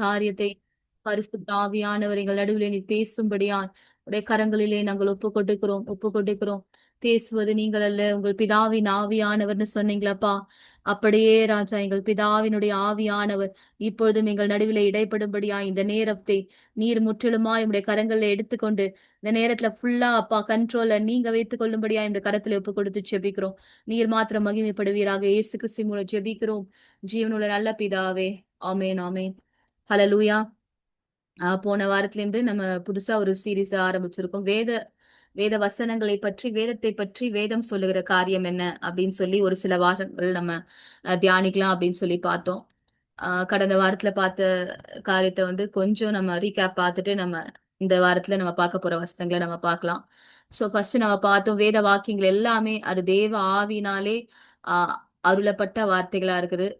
காரியத்தை பரிசுத்த ஆவியானவர் எங்கள் நடுவிலே நீ பேசும்படியா உடைய கரங்களிலே நாங்கள் ஒப்பு கொடுக்கிறோம். பேசுவது நீங்கள் அல்ல, உங்கள் பிதாவின் ஆவியானவர்னு சொன்னீங்களப்பா. அப்படியே ராஜா, எங்கள் பிதாவினுடைய ஆவியானவர் இப்பொழுதும் எங்கள் நடுவிலே இடைப்படும்படியா இந்த நேரத்தை நீர் முற்றிலுமாய் உடைய கரங்களில் எடுத்துக்கொண்டு இந்த நேரத்துல ஃபுல்லா அப்பா கண்ட்ரோல்ல நீங்க வைத்துக் கொள்ளும்படியா இந்த கரத்துல ஒப்பு கொடுத்து ஜெபிக்கிறோம். நீர் மாத்திரம் மகிமைப்படுவீராக. இயேசு கிறிஸ்து மூலம் ஜெபிக்கிறோம் ஜீவனுள்ள நல்ல பிதாவே. ஆமேன் ஆமேன். ஹalleluya. போன வாரத்துல இருந்து நம்ம புதுசா ஒரு சீரீஸ் ஆரம்பிச்சிருக்கோம். வேத வேத வசனங்களை பற்றி, வேதத்தை பற்றி, வேதம் சொல்லுகிற காரியம் என்ன அப்படின்னு சொல்லி ஒரு சில வாரங்கள் நம்ம தியானிக்கலாம் அப்படின்னு சொல்லி பார்த்தோம். கடந்த வாரத்துல பார்த்த காரியத்தை வந்து கொஞ்சம் நம்ம ரீகேப் பார்த்துட்டு நம்ம இந்த வாரத்துல நம்ம பார்க்க போற வசனங்களை நம்ம பார்க்கலாம். சோ ஃபர்ஸ்ட் நம்ம பார்த்தோம், வேத வாக்கியங்கள் எல்லாமே அது தேவ ஆவினாலே ஆஹ் அருளப்பட்ட வார்த்தைகளா இருக்குது.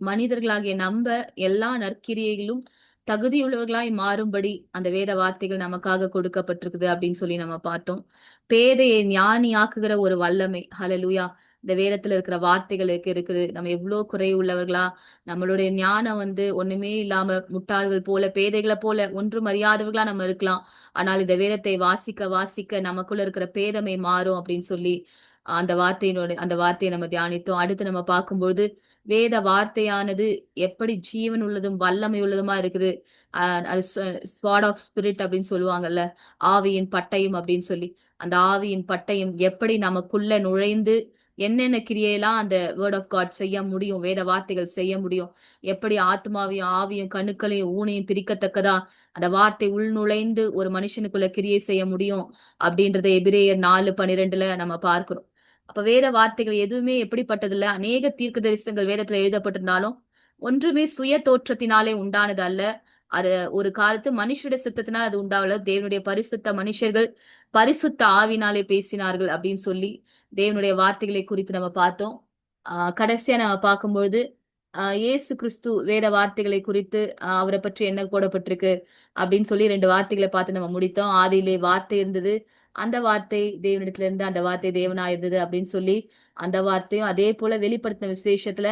மனிதர்களாகிய நம்ப எல்லா நற்கிரியைகளும் தகுதியுள்ளவர்களாய் மாறும்படி அந்த வேத வார்த்தைகள் நமக்காக கொடுக்கப்பட்டிருக்குது அப்படின்னு சொல்லி நம்ம பார்த்தோம். பேதையை ஞானியாக்குகிற ஒரு வல்லமை, ஹalleluya, இந்த வேதத்துல இருக்கிற வார்த்தைகளுக்கு இருக்குது. நம்ம எவ்வளவு குறை உள்ளவர்களா, நம்மளுடைய ஞானம் வந்து ஒண்ணுமே இல்லாம முட்டாள்கள் போல, பேதைகளை போல, ஒன்றும் அறியாதவர்களா நம்ம இருக்கலாம். ஆனால் இந்த வேதத்தை வாசிக்க வாசிக்க நமக்குள்ள இருக்கிற பேதமை மாறும் அப்படின்னு சொல்லி அந்த வார்த்தையை நம்ம தியானித்தோம். அடுத்து நம்ம பார்க்கும்போது வேத வார்த்தையானது எப்படி ஜீவன் உள்ளதும் வல்லமை உள்ளதுமா இருக்குது. அது ஸ்வாட் ஆஃப் ஸ்பிரிட் அப்படின்னு சொல்லுவாங்கல்ல, ஆவியின் பட்டயம் அப்படின்னு சொல்லி, அந்த ஆவியின் பட்டயம் எப்படி நமக்குள்ள நுழைந்து என்னென்ன கிரியையெல்லாம் அந்த வேர்ட் ஆஃப் காட் செய்ய முடியும், வேத வார்த்தைகள் செய்ய முடியும், எப்படி ஆத்மாவையும் ஆவியும் கணுக்களையும் ஊனையும் பிரிக்கத்தக்கதா அந்த வார்த்தை உள் நுழைந்து ஒரு மனுஷனுக்குள்ள கிரியை செய்ய முடியும் அப்படின்றத எபிரேயர் 4:12 நம்ம பார்க்கிறோம். அப்ப வேத வார்த்தைகள் எதுவுமே எப்படிப்பட்டது இல்ல, அநேக தீர்க்க தரிசனங்கள் வேதத்துல எழுதப்பட்டிருந்தாலும் ஒன்றுமே சுய தோற்றத்தினாலே உண்டானது அல்ல. அது ஒரு காலத்து மனுஷருடைய சித்தத்தினால் அது உண்டாவல. தேவனுடைய பரிசுத்த மனுஷர்கள் பரிசுத்த ஆவினாலே பேசினார்கள் அப்படின்னு சொல்லி தேவனுடைய வார்த்தைகளை குறித்து நம்ம பார்த்தோம். கடைசியா நம்ம பார்க்கும்பொழுது இயேசு கிறிஸ்து வேத வார்த்தைகளை குறித்து அவரை பற்றி என்ன போடப்பட்டிருக்கு அப்படின்னு சொல்லி 2 வார்த்தைகளை பார்த்து நம்ம முடித்தோம். ஆதியிலே வார்த்தை இருந்தது, அந்த வார்த்தை தேவனிடத்துல இருந்து, அந்த வார்த்தை தேவனா இருந்தது அப்படின்னு சொல்லி அந்த வார்த்தையும், அதே போல வெளிப்படுத்தின விசேஷத்துல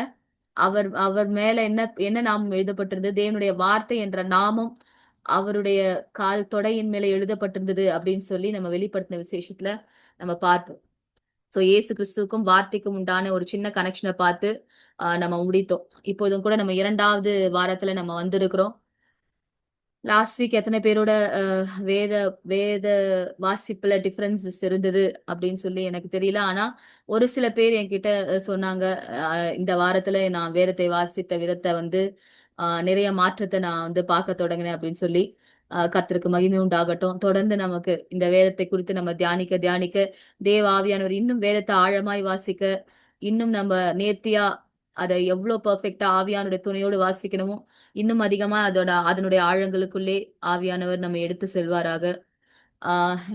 அவர் அவர் மேல என்ன என்ன நாமம் எழுதப்பட்டிருந்தது, தேவனுடைய வார்த்தை என்ற நாமம் அவருடைய கால் தொடையின் மேல எழுதப்பட்டிருந்தது அப்படின்னு சொல்லி நம்ம வெளிப்படுத்தின விசேஷத்துல நம்ம பார்ப்போம். சோ இயேசு கிறிஸ்துவுக்கும் வார்த்தைக்கும் உண்டான ஒரு சின்ன கனெக்ஷனை பார்த்து நம்ம முடித்தோம். இப்போதும் கூட நம்ம 2வது வாரத்துல நம்ம வந்திருக்கிறோம். லாஸ்ட் வீக் எத்தனை பேரோட வேத வேத வாசிப்புல டிஃபரன்சஸ் இருந்தது அப்படின்னு சொல்லி எனக்கு தெரியல. ஆனா ஒரு சில பேர் என்கிட்ட சொன்னாங்க, இந்த வாரத்துல நான் வேதத்தை வாசித்த விதத்தை வந்து நிறைய மாற்றத்தை நான் வந்து பார்க்க தொடங்கினேன் அப்படின்னு சொல்லி. கர்த்தருக்கு மகிமை உண்டாகட்டும். தொடர்ந்து நமக்கு இந்த வேதத்தை குறித்து நம்ம தியானிக்க தியானிக்க தேவ ஆவியானவர் இன்னும் வேதத்தை ஆழமாய் வாசிக்க, இன்னும் நம்ம நேர்த்தியா அதை எவ்வளவு பெர்ஃபெக்டா ஆவியானுடைய துணையோடு வாசிக்கணுமோ இன்னும் அதிகமா அதனுடைய ஆழங்களுக்குள்ளே ஆவியானவர் நம்ம எடுத்து செல்வாராக.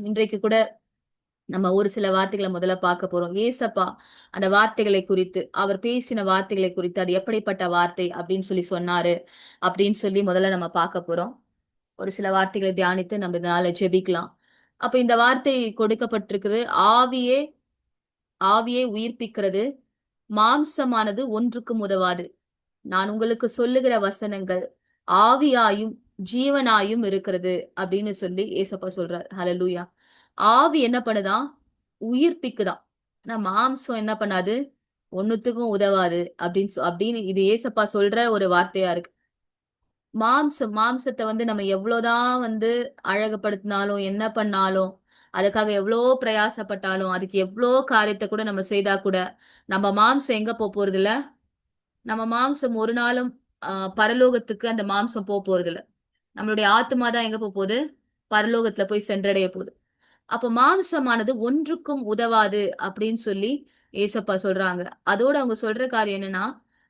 இன்றைக்கு கூட நம்ம ஒரு சில வார்த்தைகளை முதல்ல பார்க்க போறோம். ஏசப்பா அந்த வார்த்தைகளை குறித்து, அவர் பேசின வார்த்தைகளை குறித்து, அது எப்படிப்பட்ட வார்த்தை அப்படின்னு சொல்லி சொன்னாரு அப்படின்னு சொல்லி முதல்ல நம்ம பார்க்க போறோம். ஒரு சில வார்த்தைகளை தியானித்து நம்ம இதனால ஜெபிக்கலாம். அப்ப இந்த வார்த்தை கொடுக்கப்பட்டிருக்குது, ஆவியே ஆவியே உயிர்ப்பிக்கிறது, மாம்சமானது ஒன்றுக்கும் உதவாது. நான் உங்களுக்கு சொல்லுகிற வசனங்கள் ஆவியாயும் ஜீவனாயும் இருக்கிறது அப்படின்னு சொல்லி ஏசப்பா சொல்றார். ஹalleluya. ஆவி என்ன பண்ணுதான்? உயிர்ப்பிக்குதான். ஆனா மாம்சம் என்ன பண்ணாது? ஒண்ணுத்துக்கும் உதவாது அப்படின்னு இது ஏசப்பா சொல்ற ஒரு வார்த்தையா இருக்கு. மாம்சத்தை வந்து நம்ம எவ்வளவுதான் வந்து அழகுபடுத்தினாலும், என்ன பண்ணாலும், அதுக்காக எவ்வளோ பிரயாசப்பட்டாலும், அதுக்கு எவ்வளோ காரியத்தை கூட நம்ம செய்தா கூட நம்ம மாம்சம் எங்க போறது இல்ல. நம்ம மாம்சம் ஒரு நாளும் பரலோகத்துக்கு அந்த மாம்சம் போறது இல்ல. நம்மளுடைய ஆத்மா தான் எங்க போகுது? பரலோகத்துல போய் சென்றடைய போகுது. அப்ப மாம்சமானது ஒன்றுக்கும் உதவாது அப்படின்னு சொல்லி ஏசப்பா சொல்றாங்க. அதோட அவங்க சொல்ற காரியம் என்னன்னா,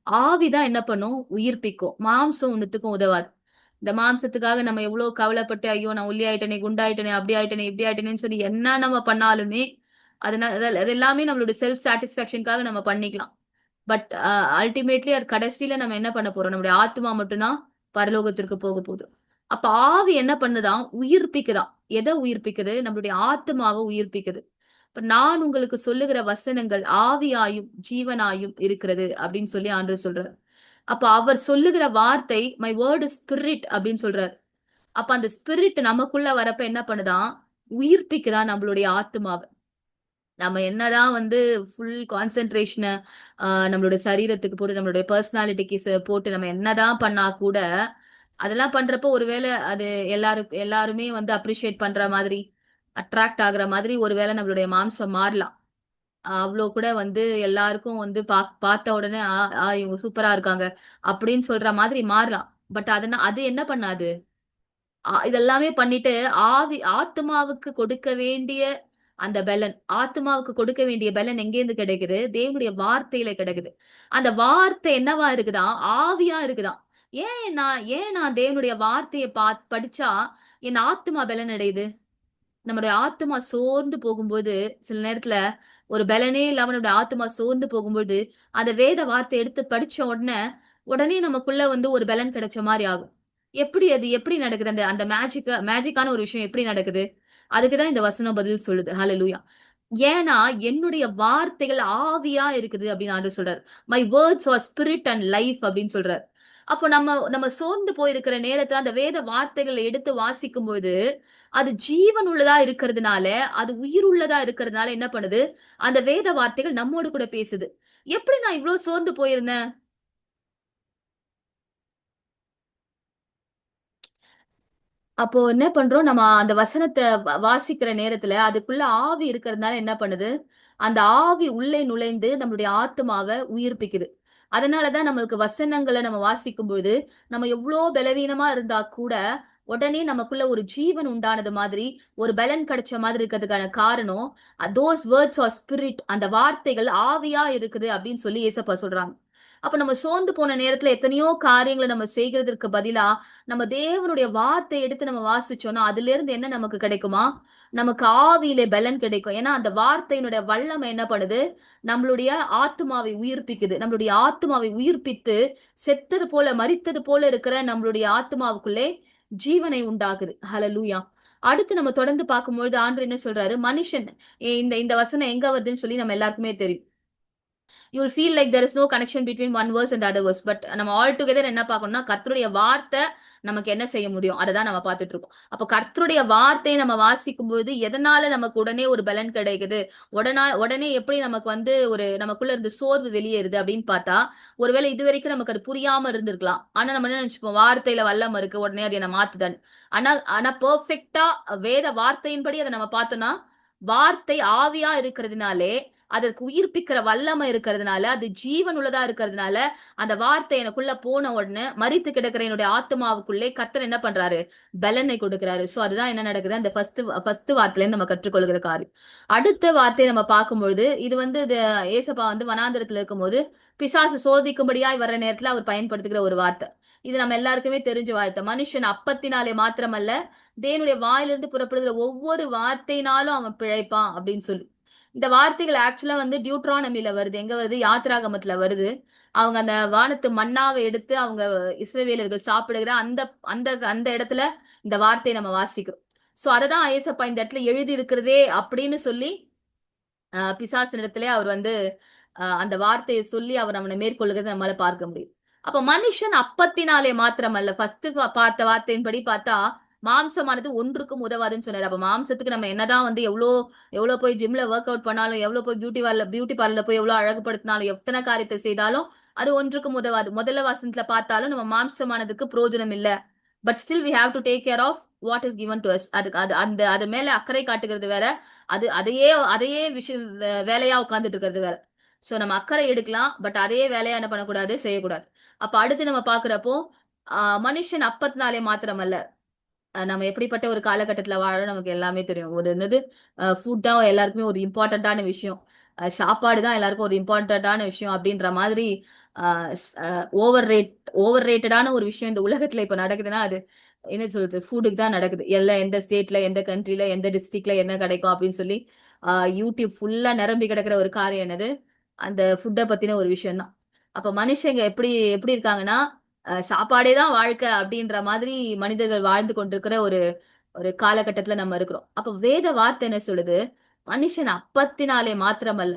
ஆவிதான் என்ன பண்ணும்? உயிர்ப்பிக்கும். மாம்சம் ஒண்ணுத்துக்கும் உதவாது. இந்த மாம்சத்துக்காக நம்ம எவ்வளவு கவலைப்பட்டு, ஐயோ நான் ஒல்லி ஆயிட்டனே, குண்டாயிட்டனே, அப்படி ஆயிட்டனே, இப்படி ஆயிட்டனேன்னு சொல்லி என்ன நம்ம பண்ணாலுமே அது எல்லாமே நம்மளுடைய செல்ஃப் சாட்டிஸ்பாக்சனுக்காக நம்ம பண்ணிக்கலாம். பட் அல்டிமேட்லி அது கடைசியில நம்ம என்ன பண்ண போறோம்? நம்முடைய ஆத்மா மட்டும்தான் பரலோகத்திற்கு போக போகுது. அப்ப ஆவி என்ன பண்ணுதான்? உயிர்ப்பிக்குதான். எதை உயிர்ப்பிக்குது? நம்மளுடைய ஆத்மாவை உயிர்ப்பிக்குது. இப்ப நான் உங்களுக்கு சொல்லுகிற வசனங்கள் ஆவியாயும் ஜீவனாயும் இருக்கிறது அப்படின்னு சொல்லி ஆண்டவர் சொல்றார். அப்ப அவர் சொல்லுகிற வார்த்தை மை வேர்ட் இஸ் ஸ்பிரிட் அப்படின்னு சொல்றாரு. அப்ப அந்த ஸ்பிரிட் நமக்குள்ள வரப்ப என்ன பண்ணுதான், உயிர்ப்பிக்குதான் நம்மளுடைய ஆத்மாவை. நம்ம என்னதான் வந்து ஃபுல் கான்சென்ட்ரேஷனை நம்மளோட சரீரத்துக்கு போட்டு நம்மளுடைய பர்சனாலிட்டிக்கு போட்டு நம்ம என்னதான் பண்ணா கூட, அதெல்லாம் பண்றப்போ ஒருவேளை அது எல்லாருமே வந்து அப்ரிஷியேட் பண்ற மாதிரி, அட்ராக்ட் ஆகுற மாதிரி ஒருவேளை நம்மளுடைய மாம்சம் மாறலாம். அவ்வளோ கூட வந்து எல்லாருக்கும் வந்து பார்த்த உடனே இவங்க சூப்பரா இருக்காங்க அப்படின்னு சொல்ற மாதிரி மாறலாம். பட் அது என்ன பண்ணாது, இதெல்லாமே பண்ணிட்டு ஆத்மாவுக்கு கொடுக்க வேண்டிய அந்த பலன், ஆத்மாவுக்கு கொடுக்க வேண்டிய பலன் எங்கேருந்து கிடைக்குது? தேவனுடைய வார்த்தையில கிடைக்குது. அந்த வார்த்தை என்னவா இருக்குதா? ஆவியா இருக்குதாம். ஏன் நான் தேவனுடைய வார்த்தையை படிச்சா என் ஆத்மா பலன் அடையுது? நம்முடைய ஆத்மா சோர்ந்து போகும்போது, சில நேரத்துல ஒரு பலனே இல்லாம நம்முடைய ஆத்மா சோர்ந்து போகும்போது, அந்த வேத வார்த்தை எடுத்து படிச்ச உடனே நமக்குள்ள வந்து ஒரு பலன் கிடைச்ச மாரி ஆகும். எப்படி நடக்குது? அந்த அந்த மேஜிக்கான ஒரு விஷயம் எப்படி நடக்குது? அதுக்கு தான் இந்த வசனம் பதில் சொல்லுது. ஹalleluya. ஏன்னா, என்னுடைய வார்த்தைகள் ஆவியா இருக்குது அப்படின்னு ஆண்டவர் சொல்றாரு. My words R spirit and life அப்படின்னு சொல்றாரு. அப்போ நம்ம நம்ம சோர்ந்து போயிருக்கிற நேரத்துல அந்த வேத வார்த்தைகளை எடுத்து வாசிக்கும்போது, அது ஜீவன் உள்ளதா இருக்கிறதுனால, அது உயிர் உள்ளதா இருக்கிறதுனால என்ன பண்ணுது? அந்த வேத வார்த்தைகள் நம்மோடு கூட பேசுது. எப்படி நான் இவ்ளோ சோர்ந்து போயிருந்தேன்? அப்போ என்ன பண்றோம்? நம்ம அந்த வசனத்த வாசிக்கிற நேரத்துல, அதுக்குள்ள ஆவி இருக்கிறதுனால என்ன பண்ணுது? அந்த ஆவி உள்ளே நுழைந்து நம்மளுடைய ஆத்துமாவ உயிர்ப்பிக்குது. அதனால தான் நம்மளுக்கு வசனங்கள நம்ம வாசிக்கும்பொழுது, நம்ம எவ்ளோ பலவீனமா இருந்தா கூட, உடனே நமக்குள்ள ஒரு ஜீவன் உண்டானது மாதிரி, ஒரு பலன் கிடைச்ச மாதிரி இருக்கிறதுக்கான காரணம், தோஸ் வேர்ட்ஸ் ஆர் ஸ்பிரிட், அந்த வார்த்தைகள் ஆவியா இருக்குது அப்படின்னு சொல்லி ஏசப்பா சொல்றாங்க. அப்ப நம்ம சோர்ந்து போன நேரத்துல எத்தனையோ காரியங்கள நம்ம செய்கிறதற்கு பதிலா, நம்ம தேவனுடைய வார்த்தை எடுத்து நம்ம வாசிச்சோம்னா, அதிலிருந்து என்ன நமக்கு கிடைக்குமா? நமக்கு ஆவியிலே பலன் கிடைக்கும். ஏன்னா, அந்த வார்த்தையினுடைய வல்லமை என்ன பண்ணுது? நம்மளுடைய ஆத்துமாவை உயிர்ப்பிக்குது. நம்மளுடைய ஆத்துமாவை உயிர்ப்பித்து, செத்தது போல, மரித்தது போல இருக்கிற நம்மளுடைய ஆத்துமாவுக்குள்ளே ஜீவனை உண்டாக்குது. ஹalleluya. அடுத்து நம்ம தொடர்ந்து பார்க்கும்பொழுது ஆண்டவர் என்ன சொல்றாரு? மனுஷன் இந்த இந்த வசனம் எங்க வருதுன்னு சொல்லி நம்ம எல்லாருக்குமே தெரியும். You will feel like there is no connection between one verse and other verse. But நம்ம ஆல் டுகெதர் என்ன பார்க்கணும்னா, கர்த்தருடைய வார்த்தை நமக்கு என்ன செய்ய முடியும்? அதை தான் நம்ம பார்த்துட்டு இருக்கோம். அப்போ கர்த்தருடைய வார்த்தையை நம்ம வாசிக்கும் போது எதனால நமக்கு உடனே ஒரு பலன் கிடைக்குது? உடனே எப்படி நமக்கு வந்து ஒரு நமக்குள்ள இருந்து சோர்வு வெளியேறுது அப்படின்னு பார்த்தா, ஒருவேளை இது வரைக்கும் நமக்கு அது புரியாம இருந்திருக்கலாம். ஆனா நம்ம என்ன நினைச்சுப்போம்? வார்த்தையில வல்லம் இருக்கு, உடனே அது என்ன மாத்துதான்னு. ஆனா ஆனா பெர்ஃபெக்ட்டா வேத வார்த்தையின்படி அதை நம்ம பார்த்தோம்னா, வார்த்தை ஆவியா இருக்கிறதுனாலே, அதற்கு உயிர்ப்பிக்கிற வல்லமை இருக்கிறதுனால, அது ஜீவன் உள்ளதா இருக்கிறதுனால, அந்த வார்த்தை எனக்குள்ள போன உடனே, மரித்து கிடக்கிற என்னுடைய ஆத்துமாவுக்குள்ளே கர்த்தர் என்ன பண்றாரு? பலனை கொடுக்கிறாரு. சோ அதுதான் என்ன நடக்குது? அந்த ஃபர்ஸ்ட் வார்த்தையிலிருந்து நம்ம கற்றுக்கொள்கிற காரியம். அடுத்த வார்த்தையை நம்ம பார்க்கும்பொழுது, இது வந்து ஏசப்பா வந்து வனாந்திரத்துல இருக்கும்போது, பிசாசு சோதிக்கும்படியாய் வர்ற நேரத்துல அவர் பயன்படுத்துகிற ஒரு வார்த்தை. இது நம்ம எல்லாருக்குமே தெரிஞ்ச வார்த்தை. மனுஷன் அப்பத்தினாலே மாத்திரமல்ல, தேவனுடைய வாயிலிருந்து புறப்படுகிற ஒவ்வொரு வார்த்தையினாலும் அவன் பிழைப்பான் அப்படின்னு சொல்லி. இந்த வார்த்தைகள் ஆக்சுவலா வந்து டியூட்ரானமில வருது. எங்க வருது? யாத்திராகமத்துல வருது. அவங்க அந்த வானத்து மன்னாவை எடுத்து அவங்க இஸ்ரவேலர்கள் சாப்பிடுகிற அந்த அந்த அந்த இடத்துல இந்த வார்த்தையை நம்ம வாசிக்கிறோம். சோ அததான் ஏசப்பா இந்த இடத்துல எழுதி இருக்கிறதே அப்படின்னு சொல்லி பிசாசினிடத்திலே அவர் வந்து அந்த வார்த்தையை சொல்லி அவர் அவனை மேற்கொள்கிறதை நம்மளால பார்க்க முடியும். அப்ப மனுஷன் அப்பத்தினாலே மாத்திரமல்ல, ஃபர்ஸ்ட் பார்த்த வார்த்தையின்படி பார்த்தா மாம்சமானது ஒன்றுக்கும் உதவாதுன்னு சொன்னாரு. அப்ப மாம்சத்துக்கு நம்ம என்னதான் வந்து எவ்வளவு போய் ஜிம்ல ஒர்க் அவுட் பண்ணாலும், எவ்வளவு போய் பியூட்டி பார்லர்ல போய் எவ்வளவு அழகுபடுத்தினாலும், எத்தனை காரியத்தை செய்தாலும் அது ஒன்றுக்கும் உதவாது. முதல்ல வசனத்துல பார்த்தாலும் நம்ம மாம்சமானதுக்கு பிரயோஜனம் இல்ல. But still we have to take care of what is given to us. அதுக்கு அது மேல அக்கறை காட்டுகிறது வேற, அதையே விஷயம் வேலையா உட்கார்ந்துட்டு இருக்கிறது வேற. சோ நம்ம அக்கறை எடுக்கலாம், பட் அதே வேலையா என்ன பண்ணக்கூடாது? செய்யக்கூடாது. அப்ப அடுத்து நம்ம பாக்குறப்போ மனுஷன் அப்பத்தினாலே மாத்திரமல்ல, நம்ம எப்படிப்பட்ட ஒரு காலகட்டத்துல வாழறோம் நமக்கு எல்லாமே தெரியும். ஒரு என்னது ஃபுட் தான் எல்லாருக்குமே ஒரு இம்பார்ட்டன்டான விஷயம். சாப்பாடு தான் எல்லாருக்கும் ஒரு இம்பார்ட்டன்டான விஷயம் அப்படின்ற மாதிரி ஓவர் ரேட் ஓவர் ரேட்டடான ஒரு விஷயம் இந்த உலகத்துல இப்ப நடக்குதுன்னா அது என்ன சொல்றது? ஃபுட்டுக்கு தான் நடக்குது. எல்லாம் எந்த ஸ்டேட்ல, எந்த கண்ட்ரில, எந்த டிஸ்ட்ரிக்ட்ல என்ன கிடைக்கும் அப்படின்னு சொல்லி யூடியூப் ஃபுல்லா நிரம்பி கிடக்கிற ஒரு காரியம் என்னது? அந்த ஃபுட்டை பத்தின ஒரு விஷயம் தான். அப்ப மனுஷங்க எப்படி எப்படி இருக்காங்கன்னா, சாப்பாடே தான் வாழ்க்கை அப்படின்ற மாதிரி மனிதர்கள் வாழ்ந்து கொண்டிருக்கிற ஒரு ஒரு காலகட்டத்துல நம்ம இருக்கிறோம். அப்ப வேத வார்த்தை என்ன சொல்லுது? மனுஷன் அப்பத்தினாலே மாத்திரமல்ல,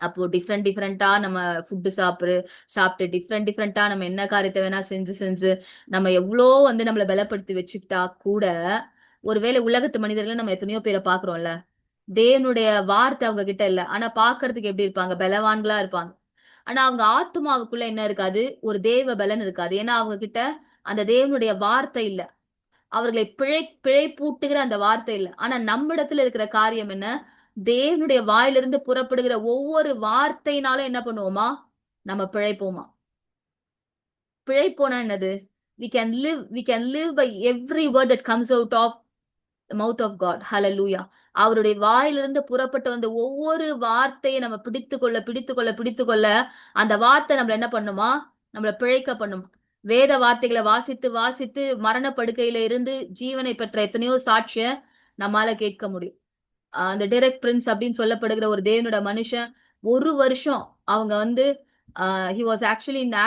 அப்போ டிஃப்ரெண்டா நம்ம ஃபுட்டு சாப்பிட்டு டிஃப்ரெண்டா நம்ம என்ன காரியத்தை வேணா செஞ்சு செஞ்சு நம்ம எவ்வளோ வந்து நம்மள பலப்படுத்தி வச்சுக்கிட்டா கூட, ஒருவேளை உலகத்து மனிதர்களை நம்ம எத்தனையோ பேரை பாக்குறோம்ல, தேவனுடைய வார்த்தை அவங்க கிட்ட இல்ல. ஆனா பாக்குறதுக்கு எப்படி இருப்பாங்க? பலவான்களா இருப்பாங்க. ஆனா அவங்க ஆத்துமாவுக்குள்ள என்ன இருக்காது? ஒரு தேவ பலன் இருக்காது. ஏன்னா அவங்க கிட்ட அந்த தேவனுடைய வார்த்தை இல்ல. அவர்களை பிழைப்பூட்டுகிற அந்த வார்த்தை இல்ல. ஆனா நம்மிடத்துல இருக்கிற காரியம் என்ன? தேவனுடைய வாயிலிருந்து புறப்படுகிற ஒவ்வொரு வார்த்தையினாலும் என்ன பண்ணுவோமா? நம்ம பிழைப்போமா? பிழைப்போனா என்னது? We can live by every word that comes out of the mouth of God. Hallelujah. அவருடைய வாயிலிருந்து புறப்பட்டு வந்த ஒவ்வொரு வார்த்தையை நம்ம பிடித்துக்கொள்ள அந்த வார்த்தை நம்மள என்ன பண்ணுமா? நம்மள பிழைக்க பண்ணும். வேத வார்த்தைகளை வாசித்து வாசித்து மரண படுக்கையில இருந்து ஜீவனை பெற்ற எத்தனையோ சாட்சிய நம்மால கேட்க முடியும். அந்த டெரெக் பிரின்ஸ் அப்படின்னு சொல்லப்படுகிற ஒரு தேவனோட மனுஷன், ஒரு வருஷம் அவங்க வந்து ஹி வாஸ் ஆக்சுவலி இந்த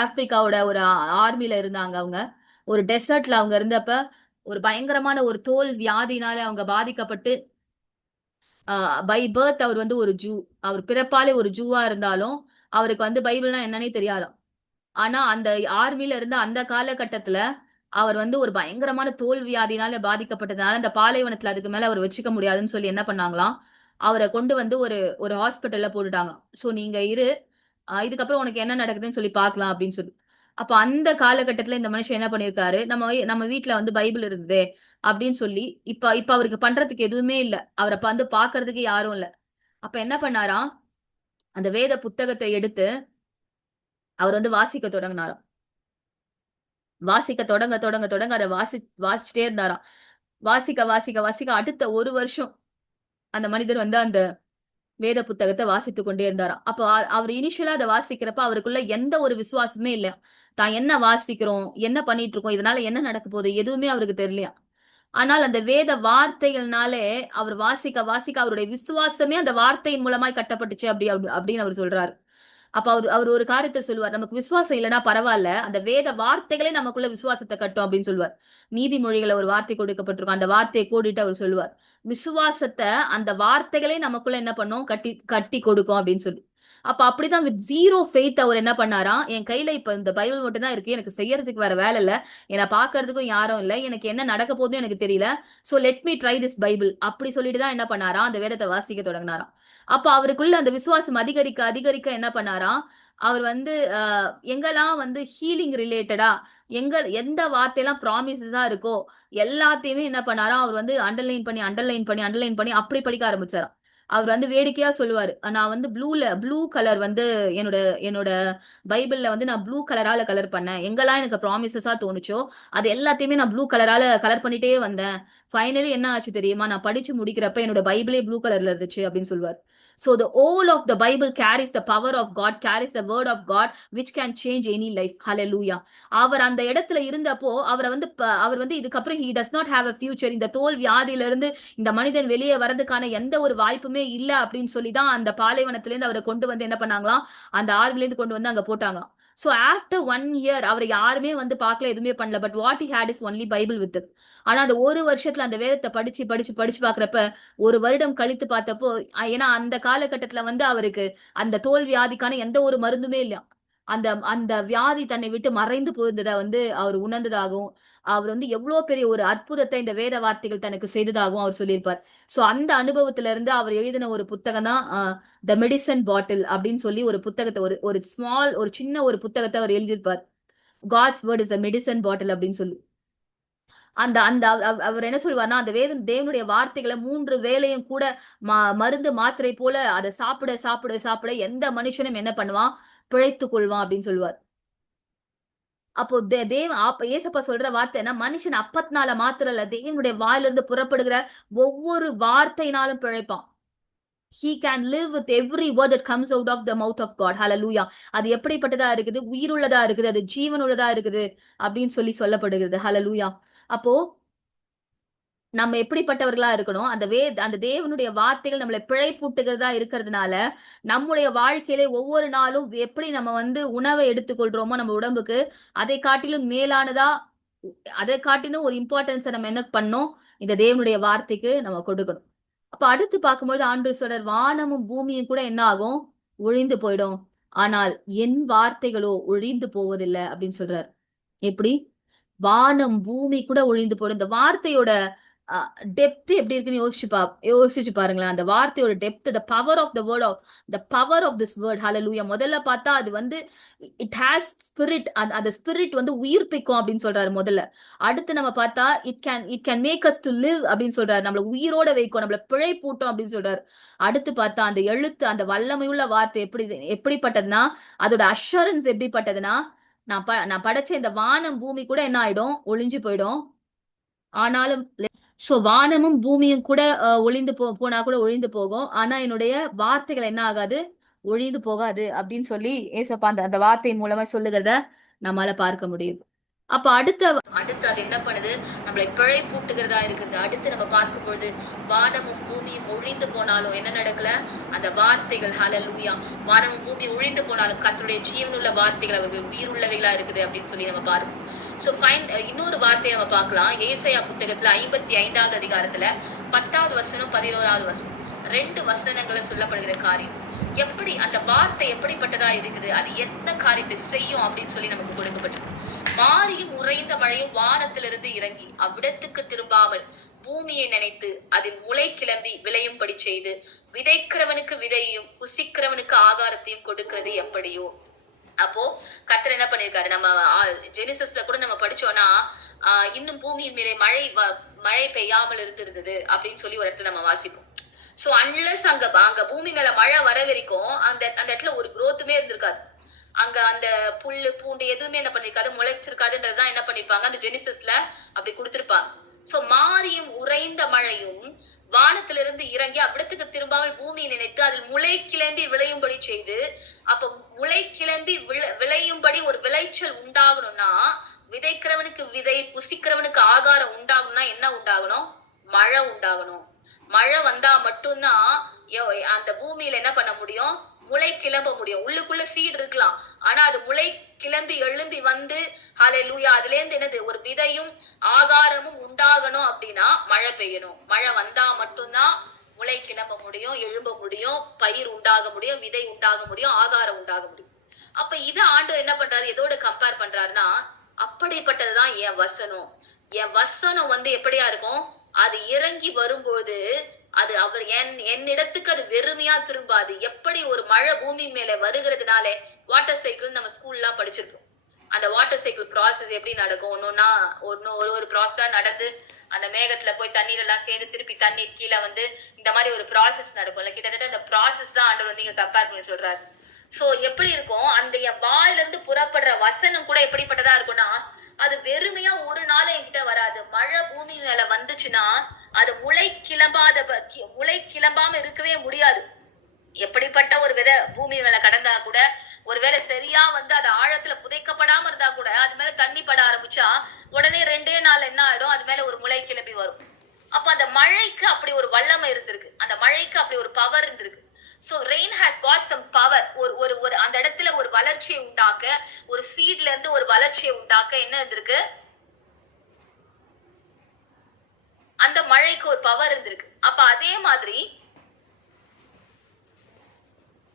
ஆப்பிரிக்காவோட ஒரு ஆர்மில இருந்தாங்க அவங்க. ஒரு டெசர்ட்ல அவங்க இருந்தப்ப ஒரு பயங்கரமான ஒரு தோல் வியாதினால அவங்க பாதிக்கப்பட்டு, பை பர்த் அவர் வந்து ஒரு ஜூ. அவர் பிறப்பாலே ஒரு ஜூவா இருந்தாலும் அவருக்கு வந்து பைபிள்னா என்னன்னே தெரியாதாம். ஆனா அந்த ஆர்மில இருந்த அந்த காலகட்டத்துல அவர் வந்து ஒரு பயங்கரமான தோல் வியாதினால பாதிக்கப்பட்டதுனால அந்த பாலைவனத்துல அதுக்கு மேல அவர் வச்சுக்க முடியாதுன்னு சொல்லி என்ன பண்ணாங்களாம், அவரை கொண்டு வந்து ஒரு ஒரு ஹாஸ்பிட்டல்ல போட்டுட்டாங்க. சோ நீங்க இரு, இதுக்கப்புறம் உனக்கு என்ன நடக்குதுன்னு சொல்லி பார்க்கலாம் அப்படின்னு சொல்லி. அப்ப அந்த காலகட்டத்துல இந்த மனுஷன் என்ன பண்ணிருக்காரு, நம்ம வீட்ல வந்து பைபிள் இருந்ததே அப்படின்னு சொல்லி, இப்ப இப்ப அவருக்கு பண்றதுக்கு எதுவுமே இல்ல. அவரை வந்து பாக்குறதுக்கு யாரும் இல்ல. அப்ப என்ன பண்ணாராம், அந்த வேத புத்தகத்தை எடுத்து அவர் வந்து வாசிக்க தொடங்கினாராம். வாசிக்க தொடங்க அதை வாசிச்சுட்டே இருந்தாராம். வாசிக்க அடுத்த ஒரு வருஷம் அந்த மனிதர் வந்து அந்த வேத புத்தகத்தை வாசித்துக் கொண்டே இருந்தாராம். அப்போ அவர் இனிஷியலா அதை வாசிக்கிறப்ப அவருக்குள்ள எந்த ஒரு விசுவாசமே இல்லையா. தான் என்ன வாசிக்கிறோம், என்ன பண்ணிட்டு இருக்கோம், இதனால என்ன நடக்க போகுது, எதுவுமே அவருக்கு தெரியலையா. ஆனால் அந்த வேத வார்த்தைகள்னாலே அவர் வாசிக்க அவருடைய விசுவாசமே அந்த வார்த்தையின் மூலமாய் கட்டப்பட்டுச்சு அப்படின்னு அவர் சொல்றாரு. அப்ப அவர் அவர் ஒரு காரியத்தை சொல்லுவார், நமக்கு விசுவாசம் இல்லைன்னா பரவாயில்ல, அந்த வேத வார்த்தைகளே நமக்குள்ள விசுவாசத்தை கட்டும் அப்படின்னு சொல்லுவார். நீதிமொழிகளை ஒரு வார்த்தை கொடுக்கப்பட்டிருக்கும், அந்த வார்த்தையை கோடிட்டு அவர் சொல்லுவார், விசுவாசத்தை அந்த வார்த்தைகளே நமக்குள்ள என்ன பண்ணும், கட்டி கட்டி கொடுக்கும் அப்படின்னு சொல்லி. அப்ப அப்படிதான் வித் ஜீரோ ஃபெய்த் அவர் என்ன பண்ணாராம், என் கையில இப்ப இந்த பைபிள் மட்டும் தான் இருக்கு, எனக்கு செய்யறதுக்கு வேற வேலை இல்ல, என்னை பாக்குறதுக்கும் யாரும் இல்ல, எனக்கு என்ன நடக்க போதும் எனக்கு தெரியல, so let me try this Bible அப்படி சொல்லிட்டு தான் என்ன பண்ணாராம், அந்த வேதத்தை வாசிக்க தொடங்கினாராம். அப்ப அவருக்குள்ள அந்த விசுவாசம் அதிகரிக்க அதிகரிக்க என்ன பண்ணாராம், அவர் வந்து எங்கெல்லாம் வந்து ஹீலிங் ரிலேட்டடா எந்த வார்த்தையெல்லாம் ப்ராமிசஸா இருக்கோ எல்லாத்தையுமே என்ன பண்ணாராம், அவர் வந்து அண்டர்லைன் பண்ணி அப்படி படிக்க ஆரம்பிச்சாராம். அவர் வந்து வேடிக்கையா சொல்லுவாரு, நான் வந்து ப்ளூ கலர் வந்து என்னோட என்னோட பைபிள்ல வந்து நான் ப்ளூ கலரால கலர் பண்ணேன், எங்கெல்லாம் எனக்கு ப்ராமிசஸா தோணுச்சோ அது எல்லாத்தையுமே நான் ப்ளூ கலரால கலர் பண்ணிட்டே வந்தேன், ஃபைனலி என்ன ஆச்சு தெரியுமா, நான் படிச்சு முடிக்கிறப்ப என்னோட பைபிளே ப்ளூ கலர்ல இருந்துச்சு அப்படின்னு சொல்லுவார். So the whole of the Bible carries the power of God, carries the word of God, which can change any life. Hallelujah. அவர் அந்த இடத்துல இருந்தப்போ அவர் வந்து இதுக்கப்புறம் he does not have a future. இந்த தோல் வியாதியில இருந்து இந்த மனிதன் வெளியே வரதுக்கான எந்த ஒரு வாய்ப்புமே இல்ல அப்படின்னு சொல்லி தான் அந்த பாலைவனத்திலிருந்து அவரை கொண்டு வந்து என்ன பண்ணாங்களாம், அந்த ஆர்மில இருந்து கொண்டு வந்து அங்க போட்டாங்களாம். So after 1 year அவரை யாருமே வந்து பார்க்கல, எதுவுமே பண்ணல. But what he had is only Bible with him. ஆனா அந்த ஒரு வருஷத்துல அந்த வேதத்தை படிச்சு பாக்குறப்ப, ஒரு வருடம் கழித்து பார்த்தப்போ, ஏன்னா அந்த காலகட்டத்துல வந்து அவருக்கு அந்த தோல் வியாதிக்கான எந்த ஒரு மருந்துமே இல்ல. அந்த அந்த வியாதி தன்னை விட்டு மறைந்து போயிருந்ததை வந்து அவர் உணர்ந்ததாகவும், அவர் வந்து எவ்வளவு பெரிய ஒரு அற்புதத்தை இந்த வேத வார்த்தைகள் தனக்கு செய்ததாகவும் அவர் சொல்லியிருப்பார். சோ அந்த அனுபவத்துல இருந்து அவர் எழுதின ஒரு புத்தகம் தான் த மெடிசன் பாட்டில் அப்படின்னு சொல்லி ஒரு புத்தகத்தை, ஒரு ஒரு ஒரு சின்ன ஒரு புத்தகத்தை அவர் எழுதியிருப்பார். God's word is the medicine bottle அப்படின்னு சொல்லி. அந்த அந்த அவர் என்ன சொல்லுவார்னா, அந்த தேவனுடைய வார்த்தைகளை 3 வேளையும் கூட மருந்து மாத்திரை போல அதை சாப்பிட எந்த மனுஷனும் என்ன பண்ணுவான், பிழைத்துக் கொள்வான் அப்படின்னு சொல்லுவார். அப்போ ஏசப்பா சொல்ற வார்த்தை என்ன, மனுஷன் அப்பத்தினால மாத்திரம் இல்ல, தேவனுடைய வாயிலிருந்து புறப்படுகிற ஒவ்வொரு வார்த்தையினாலும் பிழைப்பான். He can live with every word that comes out of the mouth of God. Hallelujah. அது எப்படிப்பட்டதா இருக்குது, உயிருள்ளதா இருக்குது, அது ஜீவன் உள்ளதா இருக்குது அப்படின்னு சொல்லப்படுகிறது. Hallelujah. அப்போ நம்ம எப்படிப்பட்டவர்களா இருக்கணும், அந்த தேவனுடைய வார்த்தைகள் நம்மளை பிழைப்பூட்டுகிறதா இருக்கிறதுனால, நம்முடைய வாழ்க்கையிலே ஒவ்வொரு நாளும் எப்படி நம்ம வந்து உணவை எடுத்துக்கொள்றோமோ நம்ம உடம்புக்கு, அதை காட்டிலும் மேலானதா, அதை காட்டிலும் ஒரு இம்பார்ட்டன்ஸை நம்ம என்ன பண்ணணும், இந்த தேவனுடைய வார்த்தைக்கு நம்ம கொடுக்கணும். அப்ப அடுத்து பார்க்கும்போது ஆண்டவர் சொல்றார், வானமும் பூமியும் கூட என்ன ஆகும்? ஒழிந்து போயிடும். ஆனால் என் வார்த்தைகளோ ஒழிந்து போவதில்லை அப்படின்னு சொல்றார். எப்படி? வானம் பூமி கூட ஒழிந்து போயிடும். இந்த வார்த்தையோட டெப்த் எப்படி இருக்குன்னு யோசிச்சு பாருங்களேன். அந்த வார்த்தையோட depth, the power of the word of the power of this word ஹalleluya. முதல்ல பார்த்தா அது வந்து இட் ஹேஸ் ஸ்பிரிட். அந்த ஸ்பிரிட் வந்து உயிர்ப்பிக்கும் அப்படின்னு சொல்றாரு முதல்ல. அடுத்து நம்ம பார்த்தா it can make us to live அப்படின்னு சொல்றாரு. நம்மள உயிரோட வைக்கும், நம்மள பிழைப்பூட்டும் அப்படின்னு சொல்றாரு. அடுத்து பார்த்தா அந்த எழுத்து, அந்த வல்லமையுள்ள வார்த்தை எப்படிப்பட்டதுன்னா, அதோட அஷூரன்ஸ் எப்படிப்பட்டதுன்னா, நான் படைச்ச இந்த வானம் பூமி கூட என்ன ஆயிடும்? ஒளிஞ்சு போயிடும். ஆனாலும் சோ வானமும் பூமியும் கூட ஒளிந்து போனா கூட ஒழிந்து போகும். ஆனா என்னுடைய வார்த்தைகள் என்ன ஆகாது? ஒழிந்து போகாது அப்படின்னு சொல்லி ஏசப்பா அந்த அந்த வார்த்தையின் மூலமா சொல்லுகிறத நம்மால பார்க்க முடியுது. அப்ப அடுத்து அது என்ன பண்ணுது? நம்மளை பிழை பூட்டுகிறதா இருக்குது. அடுத்து நம்ம பார்க்கும்பொழுது வானமும் பூமியும் ஒழிந்து போனாலும் என்ன நடக்கல? அந்த வார்த்தைகள் ஹalleluya. வானமும் பூமி ஒழிந்து போனாலும் கர்த்தருடைய ஜீவனுள்ள வார்த்தைகள் அவர்கள் உயிர் உள்ளவைகளா இருக்குது அப்படின்னு சொல்லி நம்ம பார்ப்போம். சோ இன்னொரு வார்த்தையை நம்ம பார்க்கலாம். ஏசாயா புத்தகத்துல 55வது அதிகாரத்துல 10வது வசனம் 11வது வசனம் 2 வசனங்களை சொல்லப்படுகிற காரியம். எப்படி அந்த வார்த்தை எப்படிப்பட்டதா இருக்குது, அது என்ன காரியத்தை செய்யும் அப்படின்னு சொல்லி நமக்கு கொடுக்கப்பட்டிருக்கு. மாரியும் உறைந்த மழையும் வானத்திலிருந்து இறங்கி அவ்விடத்துக்கு திரும்பாமல் பூமியை நினைத்து அதில் முளை கிளம்பி விளையும்படி செய்து விதைக்கிறவனுக்கு விதையும் புசிக்கிறவனுக்கு ஆகாரத்தையும் கொடுக்கிறது எப்படியோ. அப்போ கர்த்தர் என்ன பண்ணிருக்காரு? நம்ம ஜெனிசிஸ்ல கூட நம்ம படிச்சோம்னா இன்னும் பூமியின் மேலே மழை பெய்யாமல் இருந்திருந்தது அப்படின்னு சொல்லி ஒரு இடத்துல நம்ம வாசிப்போம். சோ அன்லஸ் அங்க பூமி மேல மழை வர வரைக்கும் அந்த இடத்துல ஒரு குரோத்துமே இருந்திருக்காது. அங்க அந்த புல்லு பூண்டு எதுவுமே என்ன பண்ணிருக்காது, முளைச்சிருக்காதுன்றதுதான் என்ன பண்ணிருப்பாங்க அந்த ஜெனிசிஸ்ல அப்படி கொடுத்திருப்பாங்க. சோ மாரியும் உறைந்த மழையும் வானத்திலிருந்து இறங்கி அவ்விடத்துக்கு திரும்பாமல் பூமியை நினைத்து அதில் முளை கிளம்பி விளையும்படி செய்து, அப்ப முளை கிளம்பி விளையும்படி ஒரு விளைச்சல் உண்டாகணும்னா, விதைக்கிறவனுக்கு விதை புசிக்கிறவனுக்கு ஆகாரம் உண்டாகணும்னா என்ன உண்டாகணும்? மழை உண்டாகணும். மழை வந்தா மட்டும்தான் அந்த பூமியில என்ன பண்ண முடியும்? முளை கிளம்ப முடியும். உள்ளுக்குள்ள சீடு இருக்கலாம், ஆனா அது முளை கிளம்பி எழும்பி வந்து ஹalleluya அதுல இருந்து என்னது? ஒரு விதையும் ஆகாரமும் உண்டாகணும் அப்படின்னா மழை பெய்யணும். மழை வந்தா மட்டும்தான் முளை கிளம்ப முடியும், எழும்ப முடியும், பயிர் உண்டாக முடியும், விதை உண்டாக முடியும், ஆகாரம் உண்டாக முடியும். அப்ப இது ஆண்டவர் என்ன பண்றாரு? எதோட கம்பேர் பண்றாருன்னா, அப்படிப்பட்டதுதான் என் வசனம். என் வசனம் வந்து எப்படியா இருக்கும்? அது இறங்கி வரும்போது அது அவர் என்னிடத்துக்கு அது வெறுமையா திரும்பாது. எப்படி ஒரு மழை பூமி மேல வருகிறதுனாலே வாட்டர் சைக்கிள் நம்ம ஸ்கூல்லாம் படிச்சிருப்போம். அந்த வாட்டர் சைக்கிள் ப்ராசஸ் எப்படி நடக்கும்? ஒரு ப்ராசஸா நடந்து அந்த மேகத்துல போய் தண்ணீர் எல்லாம் சேர்ந்து திருப்பி தண்ணீர் கீழே வந்து இந்த மாதிரி ஒரு ப்ராசஸ் நடக்கும்ல. கிட்டத்தட்ட அந்த ப்ராசஸ் தான் ஆண்டவர் வந்து இங்க கம்பேர் பண்ணி சொல்றாரு. சோ எப்படி இருக்கும்? அந்த வாயில இருந்து புறப்படுற வசனம் கூட எப்படிப்பட்டதா இருக்கும்னா, அது வெறுமையா ஒரு நாள் என்கிட்ட வராது. மழை பூமி மேல வந்துச்சுன்னா அது முளை கிளம்பாம இருக்கவே முடியாது. எப்படிப்பட்ட ஒரு விதை பூமி மேல கடந்தா கூட, ஒருவேளை சரியா வந்து அது ஆழத்துல புதைக்கப்படாம இருந்தா கூட, அது மேல தண்ணி பட ஆரம்பிச்சா உடனே 2 நாள்ல என்ன ஆயிடும்? அது மேல ஒரு முளை கிளம்பி வரும். அப்ப அந்த மழைக்கு அப்படி ஒரு வல்லமை இருந்திருக்கு, அந்த மழைக்கு அப்படி ஒரு பவர் இருந்திருக்கு. So rain has got some power. ஒரு அந்த இடத்துல ஒரு வளர்ச்சியை உண்டாக்க, ஒரு சீட்ல இருந்து ஒரு வளர்ச்சியை உண்டாக்க என்ன இருந்திருக்கு? அந்த மழைக்கு ஒரு பவர் இருந்திருக்கு. அப்ப அதே மாதிரி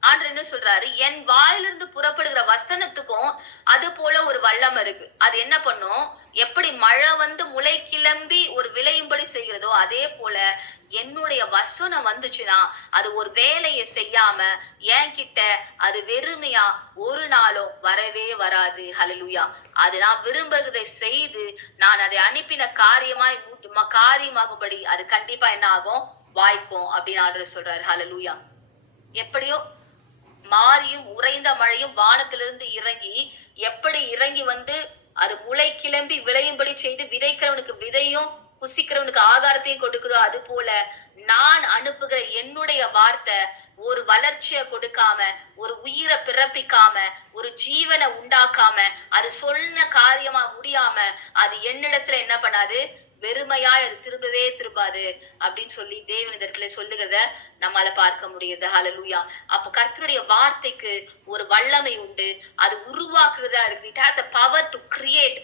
ஆண்டவர் என்ன சொல்றாரு? என் வாயிலிருந்து புறப்படுகிற வசனத்துக்கும் அது போல ஒரு வல்லமை இருக்கு. அது என்ன பண்ணும்? எப்படி மழை வந்து முளை கிளம்பி ஒரு விளையும்படி செய்கிறதோ அதே போல என்னுடைய வசனம் வந்துச்சுன்னா அது ஒரு வேலையை செய்யாம என்கிட்ட அது வெறுமையா ஒரு நாளும் வரவே வராது. ஹல்லேலூயா. அது நான் விரும்புறதை செய்து நான் அதை அனுப்பின காரியமாகும்படி அது கண்டிப்பா என்ன ஆகும்? வாய்க்கும் அப்படின்னு ஆண்டவர் சொல்றாரு. ஹல்லேலூயா. எப்படியோ மாரியும் உறைந்த மழையும் வானத்திலிருந்து இறங்கி எப்படி இறங்கி வந்து அது முளை கிளம்பி விளையும்படி செய்து விதைக்கிறவனுக்கு விதையும் புசிக்கிறவனுக்கு ஆகாரத்தையும் கொடுக்குதோ அது போல நான் அனுப்புகிற என்னுடைய வார்த்தை ஒரு வளர்ச்சியை கொடுக்காம, ஒரு உயிரை பிறப்பிக்காம, ஒரு ஜீவனை உண்டாக்காம, அது சொன்ன காரியமா முடியாம அது என்னிடத்துல என்ன பண்ணாது? வெறுமையாய் அது திரும்பாது அப்படின்னு சொல்லி தேவன் இந்த இடத்துல சொல்லுகிறத நம்மால பார்க்க முடியுது. ஹல்லேலூயா. அப்ப கர்த்தருடைய வார்த்தைக்கு ஒரு வல்லமை உண்டு, அது உருவாக்குறதா இருக்கு. It has the power to create.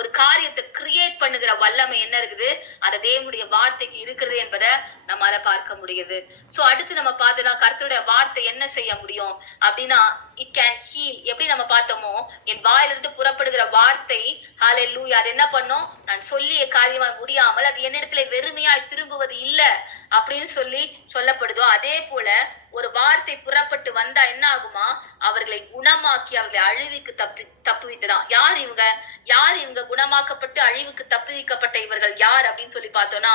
ஒரு காரியத்தை கிரியேட் பண்ணி பண்ணுகிற வல்லமை என்ன இருக்குது, அந்த தேவனுடைய வார்த்தைக்கு இருக்கிறது என்பதை நம்மால பார்க்க முடியுது. சோ அடுத்து நம்ம பார்த்தோம்னா கர்த்தருடைய வார்த்தை என்ன செய்ய முடியும் அப்படின்னா, இட் கேன் ஹீல். எப்படி நம்ம பார்த்தோமோ, என் வாயிலிருந்து புறப்படுகிற வார்த்தை ஹalleluya அது என்ன பண்ணும், நான் சொல்லிய காரியமா முடியாமல் அது என்னிடத்துல வெறுமையாய் திரும்புவது இல்ல அப்படின்னு சொல்லப்படுதோ, அதே போல ஒரு வார்த்தை புறப்பட்டு வந்தா என்ன ஆகுமா, அவர்களை குணமாக்கி அவர்களை அழிவுக்கு தப்புவித்ததான். யார் இவங்க குணமாக்கப்பட்டு அழிவுக்கு தப்புவிக்கப்பட்ட இவர்கள் யார் அப்படின்னு சொல்லி பார்த்தோம்னா,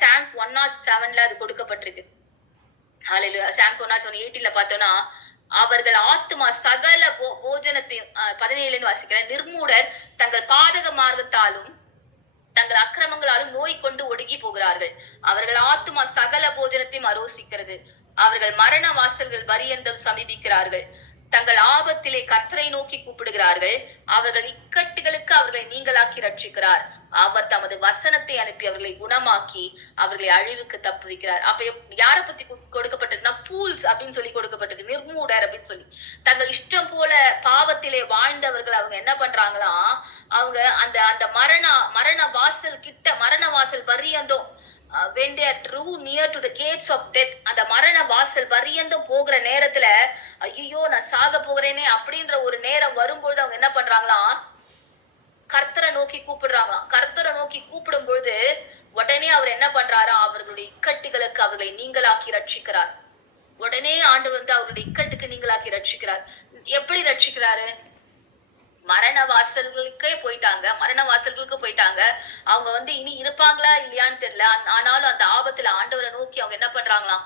சாம்ஸ் 107ல அது கொடுக்கப்பட்டிருக்கு. ஹalleluya சாம்ஸ் 107:18ல பார்த்தோம்னா, அவர்கள் ஆத்துமா சகல போஜனத்தையும் 17 வாசிக்கிறேன், நிர்மூடர் தங்கள் பாதக மார்க்கத்தாலும் தங்கள் அக்கிரமங்களாலும் நோய் கொண்டு ஒடுங்கி போகிறார்கள். அவர்கள் ஆத்துமா சகல போஜனத்தையும் அரோசிக்கிறது. அவர்கள் மரண வாசல்கள் பரியந்தம் சமீபிக்கிறார்கள். தங்கள் ஆபத்திலே கர்த்தரை நோக்கி கூப்பிடுகிறார்கள். அவர்கள் இக்கட்டுகளுக்கு அவர்களை நீங்களாக்கி ரட்சிக்கிறார். அவர் தமது வசனத்தை அனுப்பி அவர்களை குணமாக்கி அவர்களை அழிவுக்கு தப்புவிக்கிறார். அப்ப யார பத்தி கொடுக்கப்பட்டிருக்குன்னா, ஃபூல்ஸ் அப்படின்னு சொல்லி கொடுக்கப்பட்டிருக்கு, நிர்மூடர் அப்படின்னு சொல்லி. தங்கள் இஷ்டம் போல பாவத்திலே வாழ்ந்தவர்கள் அவங்க என்ன பண்றாங்களா, அவங்க அந்த அந்த மரண வாசல் கிட்ட, மரண வாசல் பரியந்தம் when they are drew near to the gates of death, அந்த மரண வாசல் பரியந்தம் போகிற நேரத்துல, ஐயோ நான் சாக போகிறேனே அப்படின்ற ஒரு நேரம் வரும்போது அவங்க என்ன பண்றாங்களாம், கர்த்தரை நோக்கி கூப்பிடுறாங்களாம். கர்த்தரை நோக்கி கூப்பிடும் பொழுது உடனே அவர் என்ன பண்றாரா, அவர்களுடைய இக்கட்டுகளுக்கு அவர்களை நீங்களாக்கி ரட்சிக்கிறார். உடனே ஆண்டவர் வந்து அவர்களுடைய இக்கட்டுக்கு நீங்களாக்கி ரட்சிக்கிறார். எப்படி ரட்சிக்கிறாரு, மரண வாசல்களுக்கு போயிட்டாங்க. அவங்க வந்து இனி இருப்பாங்களா இல்லையான்னு தெரியல. ஆனாலும் அந்த ஆபத்துல ஆண்டவரை நோக்கி அவங்க என்ன பண்றாங்களாம்,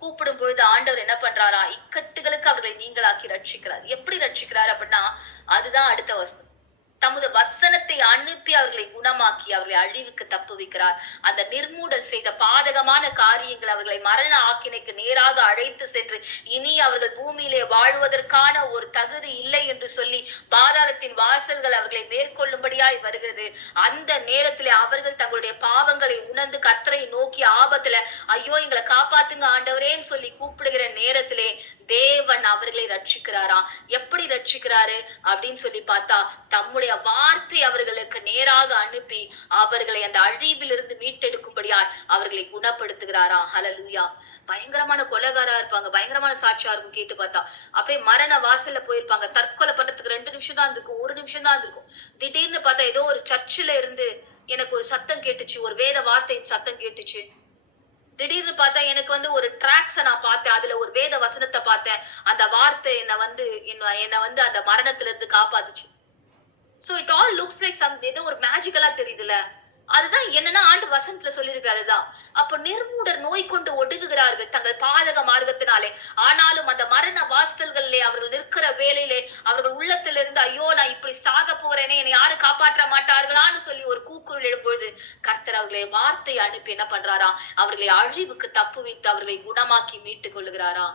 கூப்பிடும் பொழுது ஆண்டவர் என்ன பண்றாரா, இக்கட்டுகளுக்கு அவர்களை நீங்களாக்கி ரட்சிக்கிறார். எப்படி ரட்சிக்கிறார் அப்படின்னா, அதுதான் அடுத்த வசனம். தமது வசனத்தை அனுப்பி அவர்களை குணமாக்கி அவர்களை அழிவுக்கு தப்புவிக்கிறார். அந்த நிர்மூடர் செய்த பாதகமான காரியங்கள் அவர்களை மரண ஆக்கினைக்கு நேராக அழைத்து சென்று இனி அவர்கள் பூமியிலே வாழ்வதற்கான ஒரு தகுதி இல்லை என்று சொல்லி பாதாளத்தின் வாசல்கள் அவர்களை மேற்கொள்ளும்படியாய் வருகிறது. அந்த நேரத்திலே அவர்கள் தங்களுடைய பாவங்களை உணர்ந்து கர்த்தரை நோக்கி ஆபத்துல ஐயோ எங்களை காப்பாத்துங்க ஆண்டவரேன்னு சொல்லி கூப்பிடுகிற நேரத்திலே தேவன் அவர்களை ரட்சிக்கிறாரா. எப்படி ரட்சிக்கிறாரு அப்படின்னு சொல்லி பார்த்தா, தம்முடைய வார்த்தை அவர்களுக்கு நேராக அனுப்பி அவர்களை அந்த அழிவில் இருந்து மீட்டெடுக்கும்படியாய் அவர்களை குணப்படுத்துகிறாரா. ஹல்லேலூயா. பயங்கரமான கொலைகாரா இருப்பாங்க, பயங்கரமான சாட்சியா இருக்கும். கேட்டு பார்த்தா அப்படியே மரண வாசல்ல போயிருப்பாங்க. தற்கொலை பண்றதுக்கு 2 நிமிஷம் தான் இருக்கும், 1 நிமிஷம் தான் இருக்கும். திடீர்னு பார்த்தா ஏதோ ஒரு சர்ச்சில இருந்து எனக்கு ஒரு சத்தம் கேட்டுச்சு, ஒரு வேத வார்த்தையின் சத்தம் கேட்டுச்சு. திடீர்னு பார்த்தா எனக்கு வந்து ஒரு டிராக்ஸ நான் பார்த்தேன், அதுல ஒரு வேத வசனத்தை பார்த்தேன். அந்த வார்த்தை என்ன வந்து அந்த மரணத்துல இருந்து காப்பாத்துச்சு. So it all looks like something, ஏதோ ஒரு மேஜிக்கலா தெரியுதுல. அதுதான் என்னன்னா ஆண்டு வசனத்துல சொல்லியிருக்காருதான். அப்ப நிர்மூடர் நோய் கொண்டு ஒடுங்குகிறார்கள் தங்கள் பாதக மார்க்கத்தினாலே. ஆனாலும் அந்த மரண வாசல்களிலே அவர்கள் நிற்கிற வேலையிலே அவர்கள் உள்ளத்திலிருந்து ஐயோ நான் இப்படி சாக போறேனே, என்னை யாரும் காப்பாற்ற மாட்டார்களான்னு சொல்லி ஒரு கூக்குரல் எழும்பொழுது கர்த்தர் அவர்களை வார்த்தை அனுப்பி என்ன பண்றாரா, அவர்களை அழிவுக்கு தப்புவித்து அவர்களை குணமாக்கி மீட்டுக் கொள்ளுகிறாரா.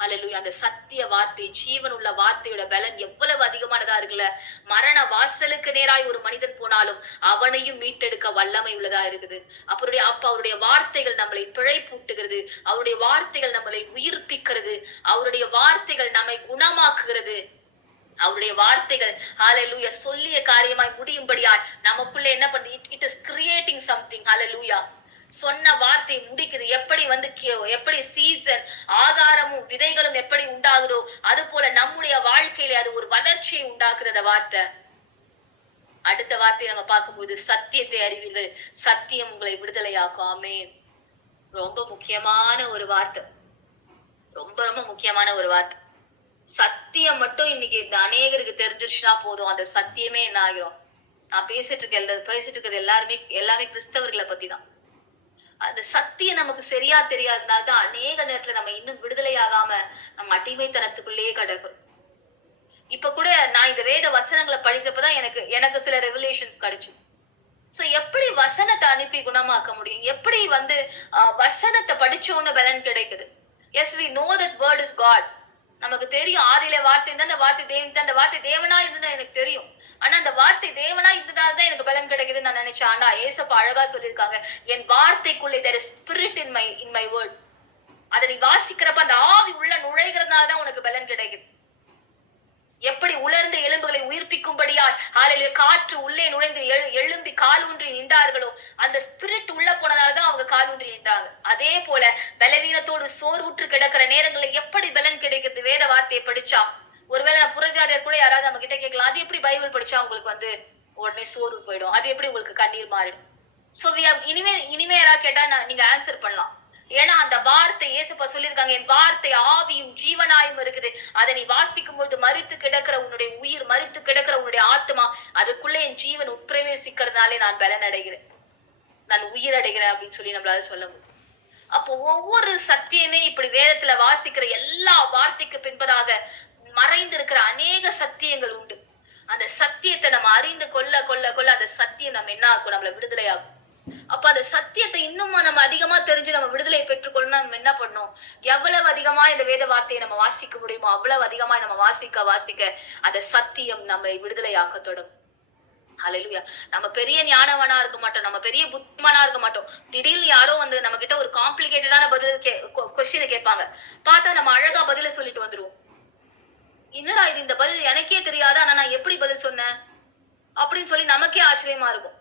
ஹல்லேலூயா. அந்த சத்திய வார்த்தை, ஜீவன் உள்ள வார்த்தையோட பலன் எவ்வளவு அதிகமானதா இருக்குல்ல. மரண வாசலுக்கு நேராய் ஒரு மனிதன் போனாலும் அவனையும் மீட்டெடுக்க வல்லமை உள்ளதா இருக்குது. அவருடைய வார்த்தைகள் நம்மளை பிழைப்பூட்டுகிறது, அவருடைய வார்த்தைகள் நம்மளை உயிர்ப்பிக்கிறது, அவருடைய வார்த்தைகள் நம்மை குணமாக்குகிறது. அவருடைய வார்த்தைகள் ஹல்லேலூயா சொல்லிய காரியமாய் முடியும்படியாய் நமக்குள்ள என்ன பண்ணி, இட் இஸ் கிரியேட்டிங் சம்திங். ஹல்லேலூயா. சொன்ன வார்த்தை முடிக்குது. எப்படி சீட்ஸ் ஆதாரமும் விதைகளும் எப்படி உண்டாகுதோ அது போல நம்முடைய வாழ்க்கையில அது ஒரு வளர்ச்சியை உண்டாக்குற வார்த்தை. அடுத்த வார்த்தையை நம்ம பார்க்கும்போது, சத்தியத்தை அறிவீர்கள், சத்தியம் உங்களை விடுதலையாக்கும். ஆமென். ரொம்ப முக்கியமான ஒரு வார்த்தை, ரொம்ப ரொம்ப முக்கியமான ஒரு வார்த்தை. சத்தியம் மட்டும் இன்னைக்கு இந்த அநேகருக்கு தெரிஞ்சிருச்சுன்னா போதும், அந்த சத்தியமே என்ன ஆகிரும். நான் பேசிட்டு இருக்கிறது எல்லாமே கிறிஸ்தவர்களை பத்தி தான். அந்த சத்தியம் நமக்கு சரியா தெரியாதனால்தான் அநேக நேரத்துல நம்ம இன்னும் விடுதலை ஆகாம நம்ம அடிமைத்தனத்துக்குள்ளேயே கிடக்குறோம். இப்ப கூட நான் இந்த வேத வசனங்களை படிச்சப்பதான் எனக்கு சில ரெவலேஷன்ஸ் கிடைச்சு. சோ எப்படி வசனத்தை அனுப்பி குணமாக்க முடியும், எப்படி வந்து வசனத்தை படிச்சோன்னு பலன் கிடைக்குது. Yes we know that word is God. நமக்கு தெரியும் ஆதியில வார்த்தை இருந்தா அந்த வார்த்தை தேவன், அந்த வார்த்தை தேவனா இருந்தா எனக்கு தெரியும். ஆனா அந்த வார்த்தை தேவனா இருந்ததால்தான் எனக்கு பலன் கிடைக்குதுன்னு நான் நினைச்சேன். ஆனா ஏசப்பா அழகா சொல்லியிருக்காங்க, என் வார்த்தைக்குள்ளே there is spirit in my word. அதை நீ வாசிக்கிறப்ப அந்த ஆவி உள்ள நுழைகிறதுனாலதான் உனக்கு பலன் கிடைக்குது. எப்படி உலர்ந்த எலும்புகளை உயிர்ப்பிக்கும்படியால் ஹalleluya காற்று உள்ளே நுழைந்து எழும்பி காலூன்றி நின்றார்களோ, அந்த ஸ்பிரிட் உள்ள போனதால்தான் அவங்க காலூன்றி நின்றாங்க. அதே போல பலவீனத்தோடு சோர்வுற்று கிடக்கிற நேரங்கள்ல எப்படி பலன் கிடைக்கிறது? வேத வார்த்தையை படிச்சா. ஒருவேளை நான் புறஜாதியார் கூட யாராவது நம்ம கிட்ட கேட்கலாம், அது எப்படி பைபிள் படிச்சா உங்களுக்கு வந்து உடனே சோர்வு போயிடும், அது எப்படி உங்களுக்கு கண்ணீர் மாறிடும்? சோ இனிமே யாராவது கேட்டா நீங்க ஆன்சர் பண்ணலாம். ஏன்னா அந்த வார்த்தை இயேசுப்பா சொல்லியிருக்காங்க, என் வார்த்தை ஆவியும் ஜீவனாயும் இருக்குது. அதை நீ வாசிக்கும் பொழுது மரித்து கிடக்கிற உன்னுடைய உயிர், மரித்து கிடக்கிற உன்னுடைய ஆத்மா, அதுக்குள்ள என் ஜீவன் உட்பிரவேசிக்கிறதுனாலே நான் பலன் அடைகிறேன், நான் உயிர் அடைகிறேன் அப்படின்னு சொல்லி நம்மளால சொல்ல முடியும். அப்போ ஒவ்வொரு சத்தியமே இப்படி வேதத்துல வாசிக்கிற எல்லா வார்த்தைக்கு பின்பதாக மறைந்திருக்கிற அநேக சத்தியங்கள் உண்டு. அந்த சத்தியத்தை நம்ம அறிந்து கொள்ள கொள்ள கொள்ள அந்த சத்தியம் நம்ம என்ன ஆகும்? நம்மள விடுதலை ஆகும். அப்ப அந்த சத்தியத்தை இன்னும் நம்ம அதிகமா தெரிஞ்சு நம்ம விடுதலை பெற்றுக்கொள்ளணும். நம்ம என்ன பண்ணணும்? எவ்வளவு அதிகமா இந்த வேத வார்த்தையை நம்ம வாசிக்க முடியுமோ அவ்வளவு அதிகமா நம்ம வாசிக்க வாசிக்க அந்த சத்தியம் நம்ம விடுதலையாக்க தொடங்கும். ஹalleluya. நம்ம பெரிய ஞானவனா இருக்க மாட்டோம், நம்ம பெரிய புத்திமானா இருக்க மாட்டோம். திடீர்னு யாரோ வந்து நம்ம கிட்ட ஒரு காம்ப்ளிகேட்டடான கொஸ்டினை கேட்பாங்க. பார்த்தா நம்ம அழகா பதில சொல்லிட்டு வந்துருவோம். என்னடா இது, இந்த பதில் எனக்கே தெரியாதா, ஆனா நான் எப்படி பதில் சொன்னேன் அப்படின்னு சொல்லி நமக்கே ஆச்சரியமா இருக்கும்.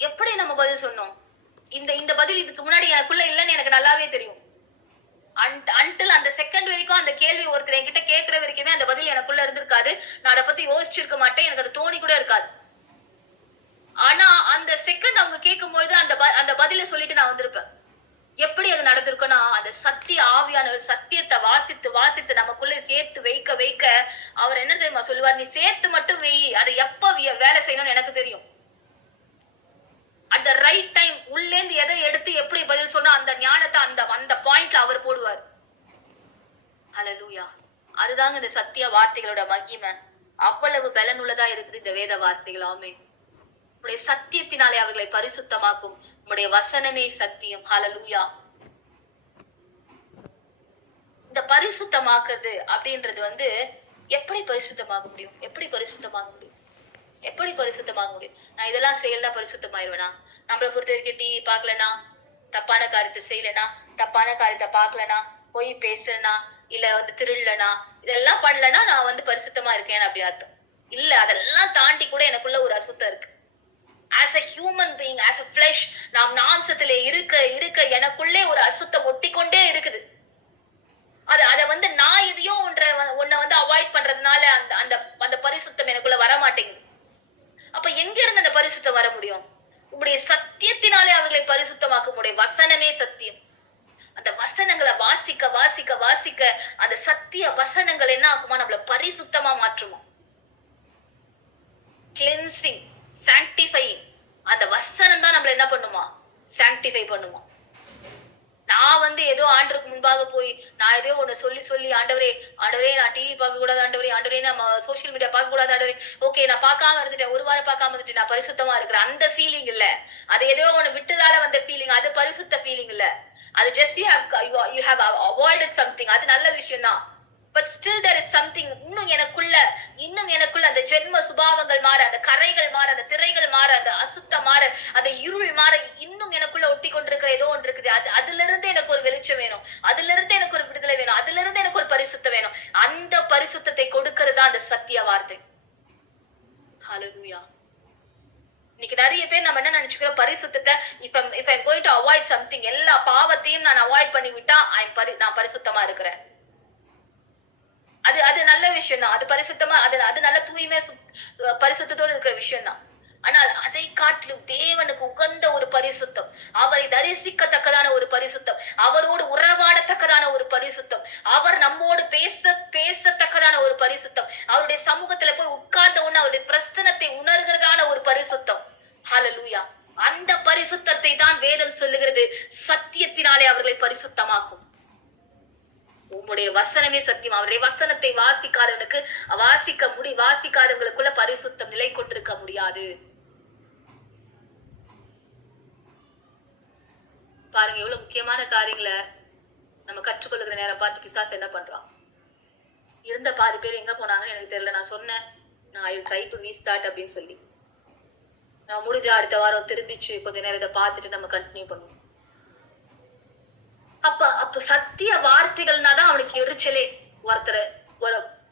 எப்படி நம்ம பதில் சொன்னோம்? இந்த பதில் இதுக்கு முன்னாடி எனக்குள்ள இல்லைன்னு எனக்கு நல்லாவே தெரியும். அன்டில் அந்த செகண்ட் வரைக்கும் அந்த கேள்வி ஒருத்தர் என்கிட்ட கேட்கிற வரைக்குமே அந்த பதில் எனக்குள்ள இருந்திருக்காது. நான் அதை பத்தி யோசிச்சிருக்க மாட்டேன், எனக்கு அது தோணி கூட இருக்காது. ஆனா அந்த செகண்ட் அவங்க கேட்கும்போது அந்த பதில சொல்லிட்டு நான் வந்திருப்பேன். எப்படி அது நடந்திருக்குன்னா, அந்த சத்திய ஆவியானவர் சத்தியத்தை வாசித்து வாசித்து நமக்குள்ள சேர்த்து வைக்க வைக்க அவர் என்ன தெரியுமா சொல்லுவார்? நீ சேர்த்து மட்டும் வெயி, அதை எப்ப வேலை செய்யணும்னு எனக்கு தெரியும். அட் த ரைட் டைம் உள்ளே இருந்து எதை எடுத்து எப்படி பதில் சொன்னா அந்த ஞானத்தை அந்த பாயிண்ட்ல அவர் போடுவார். ஹல்லேலூயா. அதுதாங்க இந்த சத்திய வார்த்தைகளோட மகிமை. அவ்வளவு பலனுள்ளதா இருக்குது இந்த வேத வார்த்தைகள். ஆமென். உம்முடைய சத்தியத்தினாலே அவர்களை பரிசுத்தமாக்கும். உம்முடைய வசனமே சத்தியம். ஹல்லேலூயா. இந்த பரிசுத்தமாக்குறது அப்படின்றது வந்து எப்படி பரிசுத்தமாக முடியும்? எப்படி பரிசுத்தமாக முடியும்? எப்படி பரிசுத்தமாக முடியும்? நான் இதெல்லாம் செய்யலன்னா பரிசுத்தமாயிருவேனா? நம்மளை பொறுத்த வரைக்கும் டிவி பார்க்கலனா, தப்பான காரியத்தை செய்யலனா, தப்பான காரியத்தை பார்க்கலனா, பொய் பேசலனா, இல்ல வந்து திருடலனா, இதெல்லாம் பண்ணலனா நான் வந்து பரிசுத்தமா இருக்கேன் அப்படி அர்த்தம் இல்ல. அதெல்லாம் தாண்டி கூட எனக்குள்ள ஒரு அசுத்தம் இருக்கு. as a human being, as a flesh, நாம் மாம்சத்திலே இருக்க இருக்க எனக்குள்ளே ஒரு அசுத்தம் ஒட்டிக்கொண்டே இருக்குது. அத வந்து நான் எதையோ ஒன்ன வந்து அவாய்ட் பண்றதுனால அந்த அந்த பரிசுத்தம் எனக்குள்ள வர மாட்டேங்குது. அப்ப எங்க இருந்து அந்த பரிசுத்தம் வர முடியும்? உங்களுடைய சத்தியத்தினாலே அவர்களை பரிசுத்தமாக்கும். உடைய வசனமே சத்தியம். அந்த வசனங்களை வாசிக்க வாசிக்க வாசிக்க அந்த சத்திய வசனங்கள் என்ன ஆகுமா? நம்மள பரிசுத்தமா மாற்றுமா? கிளென்சிங், சாங்டிஃபையிங். அந்த வசனம் தான் நம்மள என்ன பண்ணுமா? சாங்டிஃபை பண்ணுமா? நான் வந்து ஏதோ ஆண்டருக்கு முன்பாக போய் நான் ஏதோ ஒண்ணு சொல்லி சொல்லி ஆண்டவரே நான் டிவி பார்க்க கூடாது, ஆண்டவரே நம்ம சோசியல் மீடியா பார்க்க கூடாது, ஆண்டவரே ஓகே நான் பார்க்காம இருந்துட்டேன், ஒரு வாரம் பார்க்காம இருந்துட்டேன், நான் பரிசுத்தமா இருக்கிறேன். அந்த ஃபீலிங் இல்ல. அது ஏதோ ஒண்ணு விட்டுதால வந்த ஃபீலிங், அது பரிசுத்த ஃபீலிங் இல்ல. அது just you have avoided something. அது நல்ல விஷயம் தான். But still there is something. இன்னும் எனக்குள்ள அந்த ஜென்ம சுபாவங்கள் மாற, அந்த கரைகள் மாற, அந்த திரைகள் மாற, அந்த அசுத்தம் மாற, அந்த இருள் மாற, இன்னும் எனக்குள்ள ஒட்டி கொண்டிருக்கிற ஏதோ ஒன்று இருக்குது. அதுல இருந்து எனக்கு ஒரு வெளிச்சம் வேணும், அதுல இருந்து எனக்கு ஒரு விடுதலை வேணும், அதுல இருந்து எனக்கு ஒரு பரிசுத்தம் வேணும். அந்த பரிசுத்தத்தை கொடுக்கறதா அந்த சத்திய வார்த்தை. ஹல்லேலூயா. இன்னைக்கு நிறைய பேர் நம்ம என்ன நினைச்சுக்கிறோம்? பரிசுத்தத்தை if I'm going to avoid something, எல்லா பாவத்தையும் நான் அவாய்ட் பண்ணி விட்டா நான் பரிசுத்தமா இருக்கிறேன். அது நல்ல விஷயம் தான். அது பரிசுத்தமா அது நல்ல தூய்மை பரிசுத்தத்தோடு இருக்கிற விஷயம் தான். ஆனால் அதை காட்டிலும் தேவனுக்கு உகந்த ஒரு பரிசுத்தம், அவரை தரிசிக்கத்தக்கதான ஒரு பரிசுத்தம், அவரோடு உறவாடத்தக்கதான ஒரு பரிசுத்தம், அவர் நம்மோடு பேசத்தக்கதான ஒரு பரிசுத்தம், அவருடைய சமூகத்துல போய் உட்கார்ந்த உடனே அவருடைய பிரசன்னத்தை உணர்கிறதான ஒரு பரிசுத்தம். ஹல்லேலூயா. அந்த பரிசுத்தத்தை தான் வேதம் சொல்லுகிறது, சத்தியத்தினாலே அவர்களை பரிசுத்தமாக்கும். உம்முடைய வசனமே சத்தியம். அவருடைய வசனத்தை வாசிக்காதவங்களுக்குள்ள பரிசுத்தம் நிலை கொண்டிருக்க முடியாது. பாருங்க எவ்வளவு முக்கியமான காரியங்களை நம்ம கற்றுக்கொள்ளுகிற நேரம் பார்த்து பிசாசு என்ன பண்றான். இருந்த பாதி பேர் எங்க போனாங்கன்னு எனக்கு தெரியல. நான் சொன்னேன், நான் ஐ ட்ரை டு ரீஸ்டார்ட் அப்படின்னு சொல்லி. நான் முடிஞ்ச அடுத்த வாரம் திரும்பிச்சு கொஞ்ச நேரம் இதை பார்த்துட்டு நம்ம கண்டினியூ பண்ணுவோம். அப்ப சத்திய வார்த்தைகள்னாதான் அவனுக்கு எரிச்சலே. ஒருத்தர்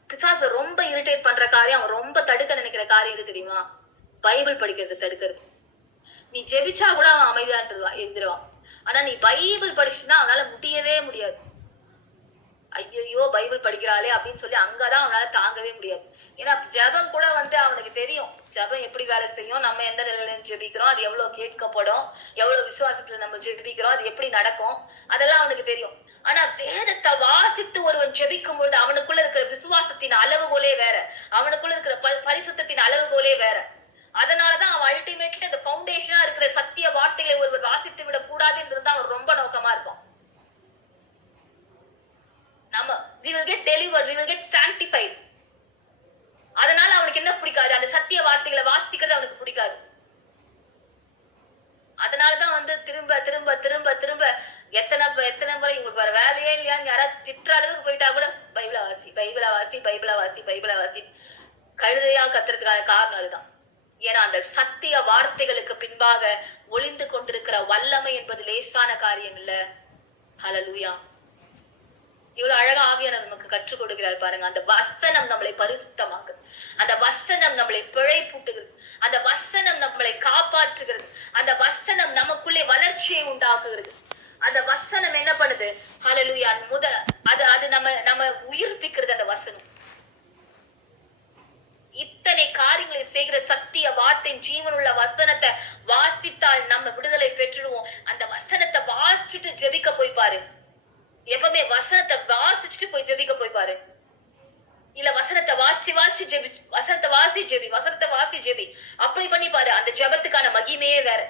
பிசாச ரொம்ப இரிட்டேட் பண்ற காரியம், அவன் ரொம்ப தடுக்க நினைக்கிற காரியம் எது தெரியுமா? பைபிள் படிக்கிறது தடுக்கிறது. நீ ஜெபிச்சா கூட அவன் அமைதியா இருந்துருவான். ஆனா நீ பைபிள் படிச்சுன்னா அவனால முடியவே முடியாது. ஐயையோ பைபிள் படிக்கிறாளே அப்படின்னு சொல்லி அங்கதான் அவனால தாங்கவே முடியாது. ஏன்னா ஜெபம் கூட அவனுக்கு தெரியும். ஜெபம் எப்படி வேலை செய்யும், நம்ம எந்த நிலையில ஜெபிக்கிறோம், அது எவ்வளவு கேட்கப்படும், எவ்வளவு விசுவாசத்துல நம்ம ஜெபிக்கிறோம், அது எப்படி நடக்கும், அதெல்லாம் அவனுக்கு தெரியும். ஆனா வேதத்தை வாசித்து ஒருவன் ஜெபிக்கும் பொழுது அவனுக்குள்ள இருக்கிற விசுவாசத்தின் அளவுகோலே வேற, அவனுக்குள்ள இருக்கிற பரிசுத்தத்தின் அளவுகோலே வேற. அதனாலதான் அவன் அல்டிமேட்லி அந்த பவுண்டேஷனா இருக்கிற சத்திய வார்த்தைகளை ஒருவர் வாசித்து விடக் கூடாதுன்றது அவன் ரொம்ப நோக்கமா இருக்கும். நம்ம we will get delivered, we will get sanctified. அதனால அவனுக்கு என்ன பிடிக்காது, அந்த சத்திய வார்த்தைகளை வாசிக்கிறது அவனுக்கு பிடிக்காது. அதனாலதான் திரும்ப திரும்ப திரும்ப திரும்ப எத்தனை எத்தனை முறை உங்களுக்கு வேற வேலையே இல்லையான்னு யாராவது திட்டுற அளவுக்கு போயிட்டா கூட பைபிள வாசி, பைபிள வாசி, பைபிள வாசி, பைபிள வாசி கழுதையா கத்துறதுக்கான காரணம் அதுதான். ஏன்னா அந்த சத்திய வார்த்தைகளுக்கு பின்பாக ஒளிந்து கொண்டிருக்கிற வல்லமை என்பது லேசான காரியம் இல்ல. ஹல்லேலூயா. இவ்வளவு அழகா ஆவியானவர் நமக்கு கற்றுக் கொடுக்கிறார் பாருங்க. அந்த வசனம் நம்மளை பரிசுத்தமாக்குது, அந்த வசனம் நம்மளை பிழைப்பூட்டுகிறது, அந்த வசனம் நம்மளை காப்பாற்றுகிறது, அந்த வசனம் நமக்குள்ளே வளர்ச்சியை உண்டாக்குகிறது. அந்த வசனம் என்ன பண்ணுது? ஹல்லேலூயா. அது நம்ம உயிர்ப்பிக்கிறது அந்த வசனம். இத்தனை காரியங்களை செய்கிற சத்திய வார்த்தையின் ஜீவனுள்ள வசனத்தை வாசித்தால் நம்ம விடுதலை பெற்றுடுவோம். அந்த வசனத்தை வாசிச்சுட்டு ஜெபிக்க போய் பாரு. எப்பவுமே வசனத்தை வாசிச்சுட்டு போய் ஜெபிக்க போய் பாரு. இல்ல வசனத்தை வாசி ஜெபி, வசனத்தை வாசி ஜெபி, வசனத்தை வாசி ஜெபி, அப்படி பண்ணி பாரு. அந்த ஜெபத்துக்கான மகிமையே வேற.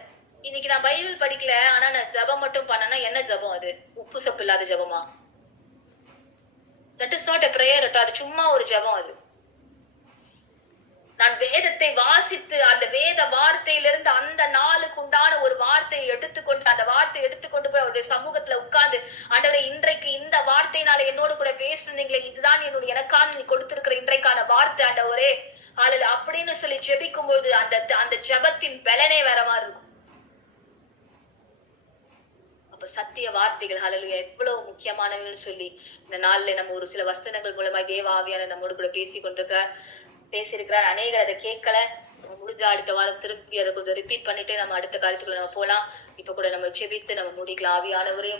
இன்னைக்கு நான் பைபிள் படிக்கல, ஆனா நான் ஜெபம் மட்டும் பண்ணனா என்ன ஜெபம் அது? உப்பு சப்பு இல்லாத ஜெபமா? That is not a prayer. அது சும்மா ஒரு ஜெபம். அது நான் வேதத்தை வாசித்து அந்த வேத வார்த்தையிலிருந்து அந்த நாளுக்கு உண்டான ஒரு வார்த்தையை எடுத்துக்கொண்டு அந்த வார்த்தையை எடுத்துக்கொண்டு போய் அவருடைய சமூகத்துல உட்கார்ந்து, ஆண்டவரே இன்றைக்கு இந்த வார்த்தையினால என்னோடு கூட பேசுனீங்களே, இதுதான் என்னுடைய எனக்கான நீ கொடுத்திருக்கிற இன்றைக்கான வார்த்தை ஆண்டவரே அல்லது அப்படின்னு சொல்லி ஜெபிக்கும் பொழுது அந்த ஜெபத்தின் பலனே வேற மாதிரி இருக்கும். அப்ப சத்திய வார்த்தைகள் ஹல்லேலூயா எவ்வளவு முக்கியமானவைன்னு சொல்லி இந்த நாள்ல நம்ம ஒரு சில வசனங்கள் மூலமா தேவ ஆவியான நம்மோடு கூட பேசியிருக்கிறார். அநேகர் அதை கேட்கல. முடிஞ்ச அடுத்த வாரம் திருப்பி அதை கொஞ்சம் ரிப்பீட் பண்ணிட்டு நம்ம அடுத்த காரியத்துக்குள்ள நம்ம போலாம். இப்ப கூட நம்ம செபித்து நம்ம முடிக்கலாம். ஆவியானவரே